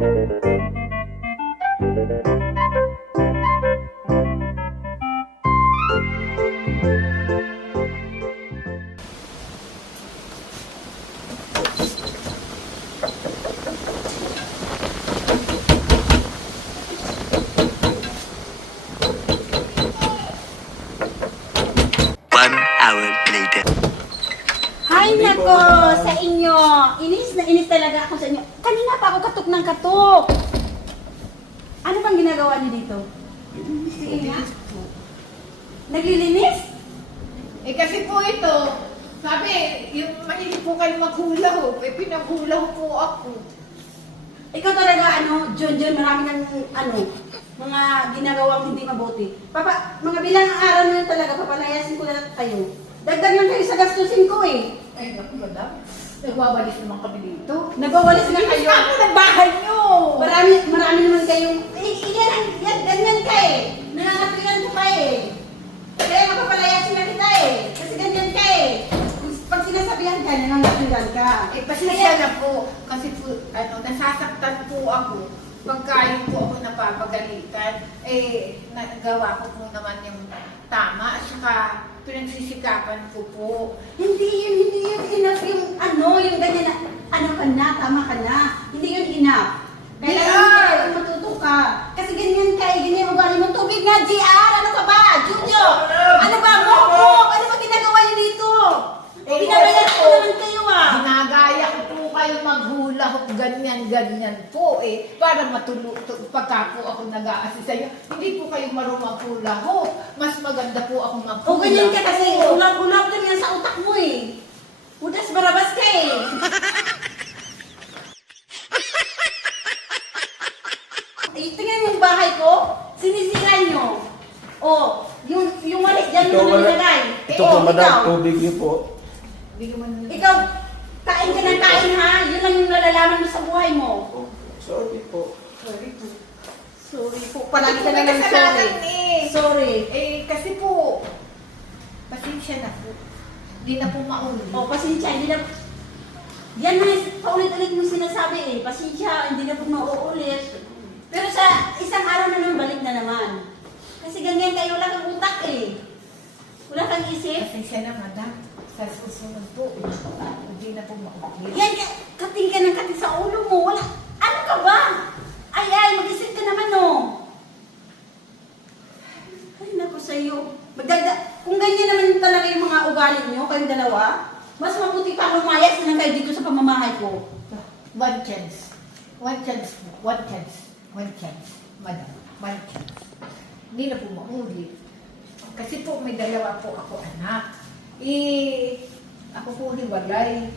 1 hour later. Ay, nako, sa inyo. Inis na inis talaga ako sa inyo. Kanina pa ako katok ng katok. Ano bang ginagawa niyo dito? Sige nga. Naglilinis? Eh kasi po ito, sabi, yung mahilig po kayo maghula ho, eh pinaghula ho po ako. Ikaw talaga, John, marami kang, mga ginagawang hindi mabuti. Mga bilang araw na yun talaga, papalayasin ko na kayo. Dagdag lang kayo sa gastusin ko eh. Ay, naku, madam. Nagwawalis naman kami dito. Nagwawalis na kayo. Ako ng bahay nyo! Marami naman kayong, ganyan ka eh. Nangangatwiran ka pa eh. Kaya mapapalayasin na kita eh. Kasi ganyan ka eh. Pag sinasabihan ka, nangangatwiran ka. Eh, pasensya na po. Kasi po, nasasaktan po ako. Pagkain po ako napapagalitan. Eh, nagawa ko po naman yung tama. At saka, pinagsisikapan ko po. Hindi yun enough yung yung ganyan na, tama ka na. Hindi yun enough. Kailangan matuto ka. Kasi ganyan ka eh, ganyan ugali mo. Tubig nga, GR! Ano ka ba? Jojo! Ano ba? Mokmok! Ano ba ginagawa niyo dito? Binabayan ko naman kayo ah. Ginagaya ko po kayo maghula ho, ganyan po eh. Para pagka po ako nag-a-assist sa'yo, hindi po kayo marunong hula ho. Mas maganda po ako maghula. O ganyan ka kasi, ulap-ulap lang yan sa utak mo eh. Udas barabas ka eh. Tingnan yung bahay ko, sinisira nyo. O, yung walis dyan mo nilagay. Ito po, madam, tubig niyo po. Ikaw, kain ka ng kain ha. Yun lang yung nalalaman mo sa buhay mo. Oh, sorry po. Sorry po. Palagi ka May naman kasalanan sorry. eh. Sorry. Eh, kasi po, pasensya na po. Hindi na po maulit. O, pasensya. Hindi na... Yan na, paulit-ulit mo sinasabi eh. Pasensya, hindi na po mauulit. Pero sa isang araw na naman, balik na naman. Kasi ganyan kayo, wala kang utak eh. Wala kang isip. Pasensya na, madam. Sa susunod po, hindi na po maulit. Yan, kating ka ng kating sa ulo mo. Wala. Ano ka ba? Ay, mag-isip ka naman, no. Ay, naku sa'yo. Kung ganyan naman talaga yung mga ugali nyo, kayong dalawa, mas mabuti pa lumayas na lang kayo dito sa pamamahay ko. One chance. One chance po. One chance. One chance. Madam. One chance. Hindi na po maulit. Kasi po may dalawa po ako anak. Ako po hiwalay.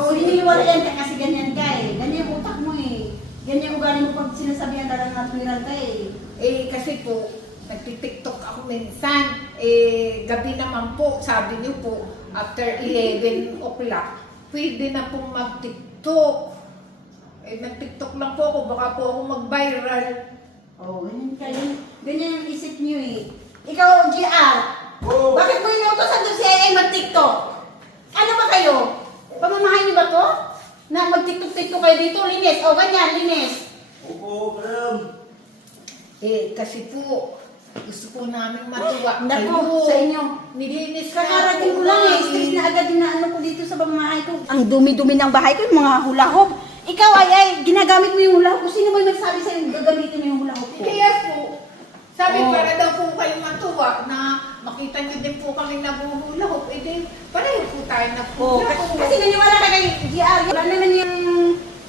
O, hiniwalayan ka kasi ganyan ka eh. Ganyan yung utak mo eh. Ganyan yung ugali mo pag sinasabihan talagang natural ka eh. Kasi po, nagtitiktok ako minsan. Gabi naman po, sabi niyo po, after 11 o'clock, pwede na pong mag-tiktok. Nag-tiktok lang po ako, baka po ako mag-viral. Oh, ganyan ka. Ganyan yung isip niyo eh. Ikaw, GR, bakit mo inutosan doon si AA mag-tiktok? Ano ba kayo? Pamamahay niyo ba to? Na mag-tiktok-tiktok kayo dito, linis. O, ganyan, linis. Opo, madam. Kasi po, gusto po namin matuwa Naku, sa inyo. Nilinis Kakarating ko lang eh. Stress na agad din na ano ko dito sa pamamahay ko. Ang dumi-dumi ng bahay ko, yung mga hula-hop. Ikaw ay, ginagamit mo yung hula-hop. Kung sino mo yung nagsabi sa'yo, gagamitin mo yung hula-hop ko? Kaya po, sabi para daw po kayo matuwa na makita niyo din po kami naguhula-hop. Pareho po tayo naghula-hop. Kasi naniwala ka kay GR. Wala naman yung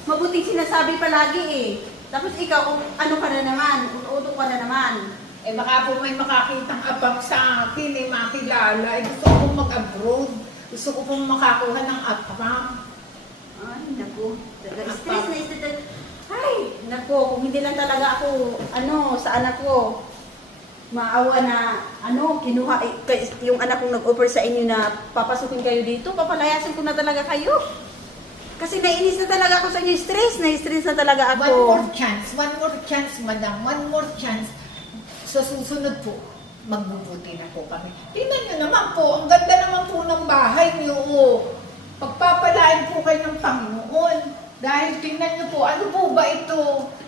mabuting sinasabi palagi eh. Tapos ikaw, ano ka na naman, uto ka na naman. Baka po may makakitang abang sa akin, makilala. Gusto ko pong mag-abroad. Gusto ko pong makakuha ng abang. Ay, naku. Stress na stress. Ay, naku. Kung hindi lang talaga ako, sa anak ko, maawa na, kinuha, yung anak kong nag-offer sa inyo na papasukin kayo dito, papalayasin ko na talaga kayo. Kasi nainis na talaga ako sa inyo, na-stress na talaga ako. One more chance, madam. One more chance. Sa susunod po, magbubuti na po kami. Tingnan nyo naman po, ang ganda naman po ng bahay nyo. Pagpapalain po kayo ng Panginoon. Dahil tingnan niyo po, ano po ba ito?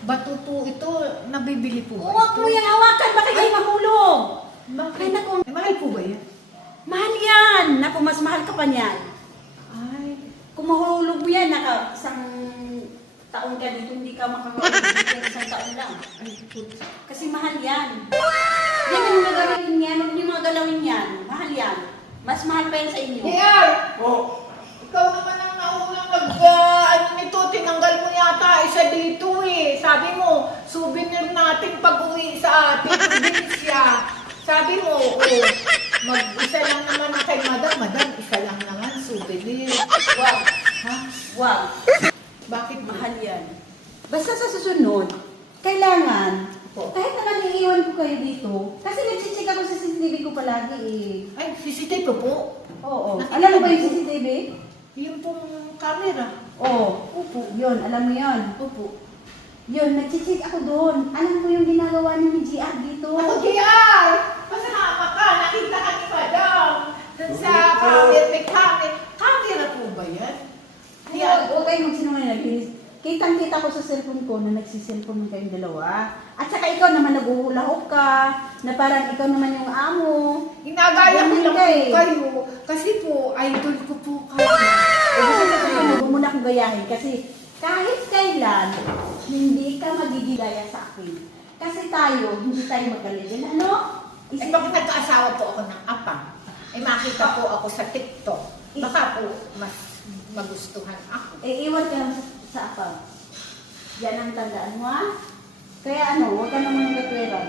Bato po ito, nabibili po ba Huwag mo yung hawakan, baka kayo mahulog. Bakit? Ay, naku. Mahal po ba yan? Mahal yan. Naku, mas mahal ka pa niyan. Ay, Kung mahulog mo yan, isang taon ka dito, hindi ka makakahulog dito, isang taon lang. ay, putz. Kasi mahal yan. Yan yung mga gawin yan, huwag niyo mga galawin yan. Mahal yan. Mas mahal pa yan sa inyo. JR! Po. Ikaw naman ang naunang ano nito, tinanggal mo yata isa dito eh. Sabi mo, souvenir natin pag-uwi sa atin, probinsya. Sabi mo, mag-isa lang naman kay madam. Madam, isa lang naman, souvenir. Wag. Ha? Wag. Bakit Mahal yan. Basta sa susunod, kailangan, kahit naman iiwan ko kayo dito, kasi nag-check ako sa CCTV ko palagi eh. Ay, CCTV po? Oo. Nakita Alam mo ba mo yung po? CCTV? Yung pong camera. Oo. Opo. Yun, alam mo yun. Opo. Yun, nag-check ako doon. Alam ko yung ginagawa ni GR dito. Ako, JR! Pasama ka, nakita ka ni madam. Dun sa Okay po. camera, may camera. Camera po ba yan? Huwag kayong magsinungaling. Kitang-kita ko sa cellphone ko na nagsiselfone kayong dalawa. At saka ikaw naman naguhulahok ka, na parang ikaw naman yung amo. Inagaya ko Ganun lang ka eh. po kayo. Kasi po, idol ko po kayo. Eh, kasi sa susunod, huwag mo na akong gayahin. Kasi kahit kailan, hindi ka magigigaya sa akin. Kasi tayo, hindi tayo magaling. Ano? Eh, bakit nagkaasawa po ako ng apang? Eh, makita po ako sa TikTok. Baka po, mas magustuhan ako. Eh, iwan ka lang sa apang. Yan ang tandaan mo, ha? Kaya ano, huwag ka naman nagkatwera.